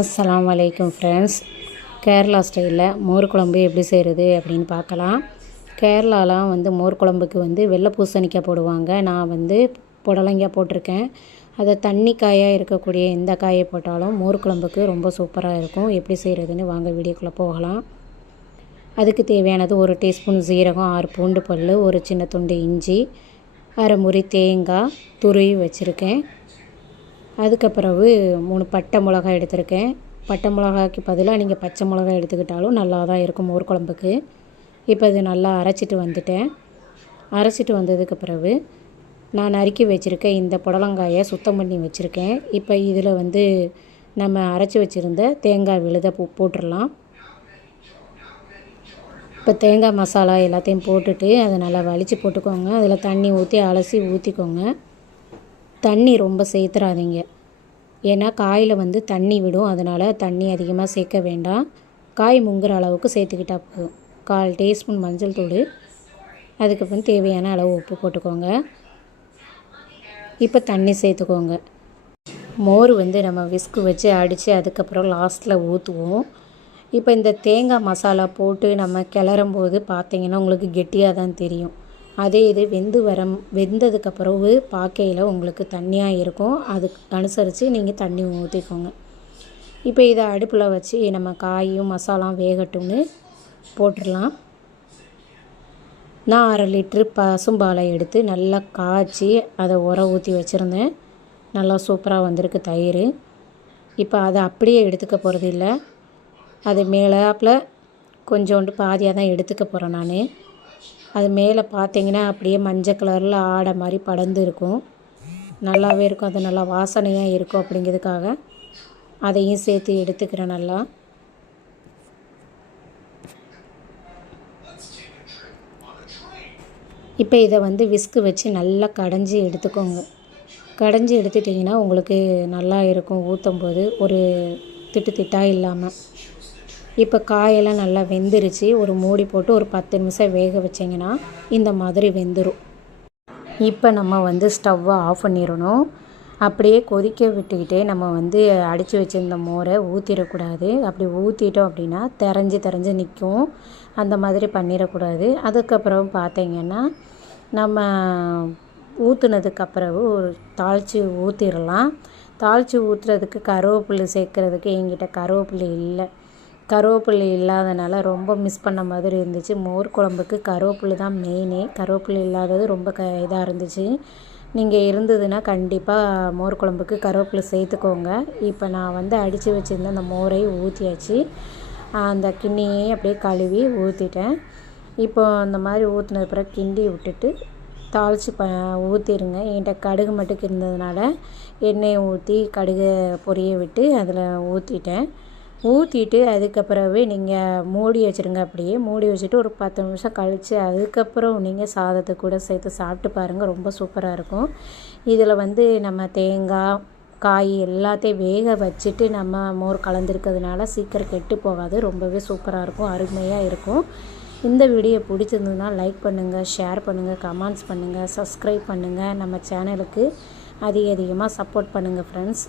அஸ்லாம் வலைக்கம் ஃப்ரெண்ட்ஸ். கேரளா ஸ்டைலில் மோர் குழம்பு எப்படி செய்கிறது அப்படின்னு பார்க்கலாம். கேரளாலாம் வந்து மோர் குழம்புக்கு வந்து வெள்ளை பூசணிக்காய் போடுவாங்க. நான் வந்து புடலங்காய் போட்டிருக்கேன். அதை தண்ணி காயாக இருக்கக்கூடிய எந்த காயை போட்டாலும் மோர் குழம்புக்கு ரொம்ப சூப்பராக இருக்கும். எப்படி செய்கிறதுன்னு வாங்க வீடியோக்குள்ளே போகலாம். அதுக்கு தேவையானது ஒரு டீஸ்பூன் சீரகம் ஆறு பூண்டு பல் ஒரு சின்ன துண்டு இஞ்சி அரை முறி தேங்காய் துருவி வச்சுருக்கேன். அதுக்கு பிறகு மூணு பட்டை மிளகாய் எடுத்திருக்கேன். பட்டை மிளகாய்க்கு பதிலாக நீங்கள் பச்சை மிளகாய் எடுத்துக்கிட்டாலும் நல்லா தான் இருக்கும் மோர் குழம்புக்கு. இப்போ இது நல்லா அரைச்சிட்டு வந்துட்டேன். அரைச்சிட்டு வந்ததுக்கு பிறகு நான் நறுக்கி வச்சுருக்கேன் இந்த புடலங்காயை சுத்தம் பண்ணி வச்சுருக்கேன். இப்போ இதில் வந்து நம்ம அரைச்சி வச்சுருந்த தேங்காய் விழுத போ போட்டுடலாம் இப்போ தேங்காய் மசாலா எல்லாத்தையும் போட்டுட்டு அதை நல்லா வலித்து போட்டுக்கோங்க. அதில் தண்ணி ஊற்றி அலசி ஊற்றிக்கோங்க தண்ணி ரொம்ப சேர்த்துறாதீங்க ஏன்னா காயில் வந்து தண்ணி விடும். அதனால் தண்ணி அதிகமாக சேர்க்க வேண்டாம். காய் முங்குற அளவுக்கு சேர்த்துக்கிட்டா போதும். கால் டீஸ்பூன் மஞ்சள் தூள். அதுக்கப்புறம் தேவையான அளவு உப்பு போட்டுக்கோங்க. இப்போ தண்ணி சேர்த்துக்கோங்க மோர் வந்து நம்ம விஸ்கு வச்சு அடித்து அதுக்கப்புறம் லாஸ்ட்டில் ஊற்றுவோம் இப்போ இந்த தேங்காய் மசாலா போட்டு நம்ம கிளறும் போது பார்த்தீங்கன்னா உங்களுக்கு கெட்டியாக தான் தெரியும். அதே இது வெந்து வர வெந்ததுக்கு பிறகு பாக்கையில் உங்களுக்கு தண்ணியாக இருக்கும். அதுக்கு அனுசரித்து நீங்கள் தண்ணி ஊற்றிக்கோங்க இப்போ இதை அடுப்பில் வச்சு நம்ம காயும் மசாலாம் வேகட்டும்னு போட்டுடலாம். நான் அரை லிட்ரு பசும்பாலை எடுத்து நல்லா காய்ச்சி அதை உர ஊற்றி வச்சுருந்தேன். நல்லா சூப்பராக வந்திருக்கு தயிர். இப்போ அதை அப்படியே எடுத்துக்க போகிறது இல்லை அது மேலாப்பில் கொஞ்சோண்டு பாதியாக தான் எடுத்துக்க போகிறேன் நான். அது மேலே பார்த்தீங்கன்னா அப்படியே மஞ்சள் கலரில் ஆடை மாதிரி படர்ந்து இருக்கும். நல்லாவே இருக்கும். அது நல்லா வாசனையாக இருக்கும் அப்படிங்கிறதுக்காக அதையும் சேர்த்து எடுத்துக்கிறேன் நல்லா. இப்போ இதை வந்து விஸ்கு வச்சு நல்லா கடைஞ்சி எடுத்துக்கோங்க. கடைஞ்சி எடுத்துட்டிங்கன்னா உங்களுக்கு நல்லா இருக்கும். ஊற்றும் போது ஒரு திட்டு திட்டாக இல்லாமல். இப்போ காயெல்லாம் நல்லா வெந்துருச்சு. ஒரு மூடி போட்டு ஒரு பத்து நிமிஷம் வேக வச்சிங்கன்னா இந்த மாதிரி வெந்துடும் இப்போ நம்ம வந்து ஸ்டவ்வை ஆஃப் பண்ணிடணும் அப்படியே கொதிக்க விட்டுக்கிட்டே நம்ம வந்து அடித்து வச்சுருந்த மோரை ஊற்றிடக்கூடாது அப்படி ஊற்றிட்டோம் அப்படின்னா தெரிஞ்சு தெரிஞ்சு நிற்கும். அந்த மாதிரி பண்ணிடக்கூடாது அதுக்கப்புறம் பார்த்திங்கன்னா நம்ம ஊற்றுனதுக்கப்புறம் ஒரு தாளித்து ஊற்றிடலாம் தாளித்து ஊற்றுறதுக்கு கருவேப்பிலை சேர்க்குறதுக்கு எங்கிட்ட கருவேப்பிலை இல்லை. கருவேப்பிலை இல்லாதனால ரொம்ப மிஸ் பண்ண மாதிரி இருந்துச்சு. மோர் குழம்புக்கு கருவேப்பிலை தான் மெயினே கருவேப்பிலை இல்லாதது ரொம்ப க இதாக இருந்துச்சு. நீங்கள் இருந்ததுன்னா கண்டிப்பாக மோர் குழம்புக்கு கருவேப்பிலை சேர்த்துக்கோங்க. இப்போ நான் வந்து அடித்து வச்சுருந்த அந்த மோரை ஊற்றியாச்சு அந்த கிண்ணியை அப்படியே கழுவி ஊற்றிட்டேன் இப்போ அந்த மாதிரி ஊற்றினது பிறகு கிண்டி விட்டுட்டு தாளித்து ப ஊற்றிடுங்க என்கிட்ட கடுகு மட்டும் இருந்ததுனால எண்ணெயை ஊற்றி கடுகு பொரிய விட்டு அதில் ஊற்றிட்டேன் ஊற்றிட்டு அதுக்கப்புறவே நீங்கள் மூடி வச்சுருங்க. அப்படியே மூடி வச்சுட்டு ஒரு பத்து நிமிஷம் கழித்து அதுக்கப்புறம் நீங்கள் சாதத்தை கூட சேர்த்து சாப்பிட்டு பாருங்கள் ரொம்ப சூப்பராக இருக்கும். இதில் வந்து நம்ம தேங்காய் காய் எல்லாத்தையும் வேக வச்சுட்டு நம்ம மோர் கலந்துருக்கிறதுனால சீக்கிரம் கெட்டு போகாது. ரொம்பவே சூப்பராக இருக்கும். அருமையாக இருக்கும். இந்த வீடியோ பிடிச்சிருந்ததுன்னா லைக் பண்ணுங்கள் ஷேர் பண்ணுங்கள் கமெண்ட்ஸ் பண்ணுங்கள் சப்ஸ்கிரைப் பண்ணுங்கள் நம்ம சேனலுக்கு அதிக அதிகமாக சப்போர்ட் பண்ணுங்கள் ஃப்ரெண்ட்ஸ்